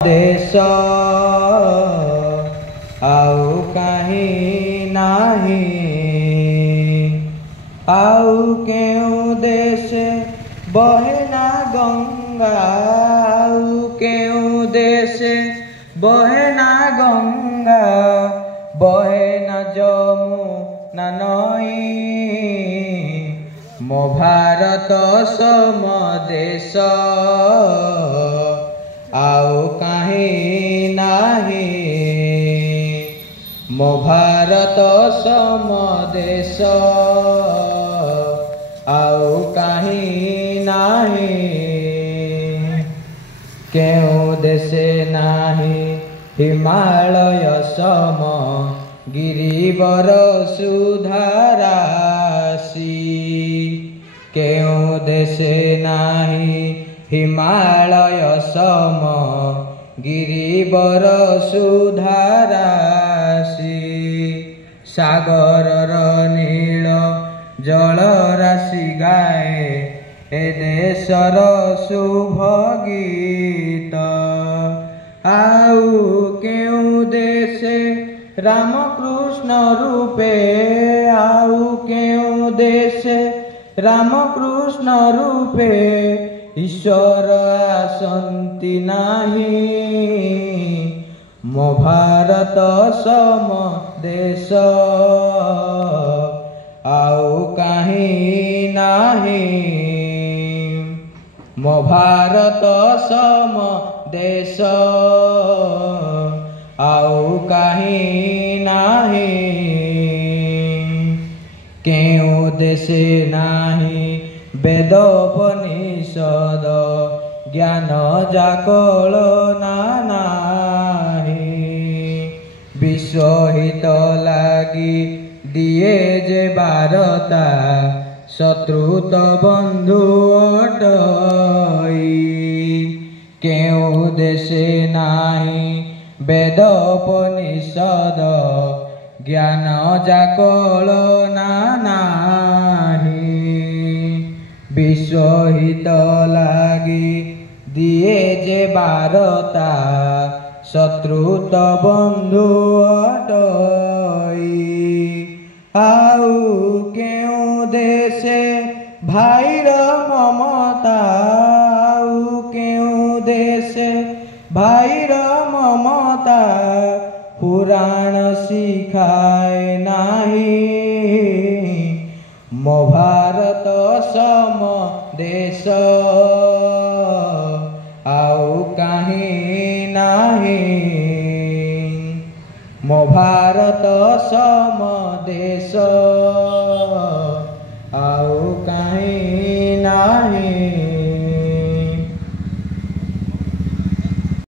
देश आउ कहीं नाही आउ केउ देश बहे ना गंगा आउ केउ देश बहे ना गंगा बहे ना जमुना नई मो भारत सम देश आउ कहीं नाही मो भारत सम देश आउ कहीं नाही केउ देशे नाही हिमालय सम गिरिवर सुधा राशि केउ देशे नाही हिमालय सम गिरिवर सुधा राशि सागरर नील जल राशि गाए ए देशर शुभ गीत आउ केउ देशे रामकृष्ण रूपे आउ केउ देशे रामकृष्ण रूपे ईश्वर आसंति नाही मो भारत सम देश आउ कहीं नाही मो भारत सम देश आउ कहीं नाही केउ देशे नाही वेदोपनिषद ज्ञान जाकल नाही विश्वहित लागी दिए जे बारता शत्रुत बंधु अटई केउ देशे नाही वेदोपनिषद ज्ञान जाकल नाही विश्वहित लागी दिए जे बारता शत्रुत बंधु अटई आउ केउ देशे भाईर ममता आउ केउ देशे भाईर ममता पुराण शिखाए नाही मो भारत सम देश आउ कहीं नाही मो भारत सम देश आउ कहीं नाही।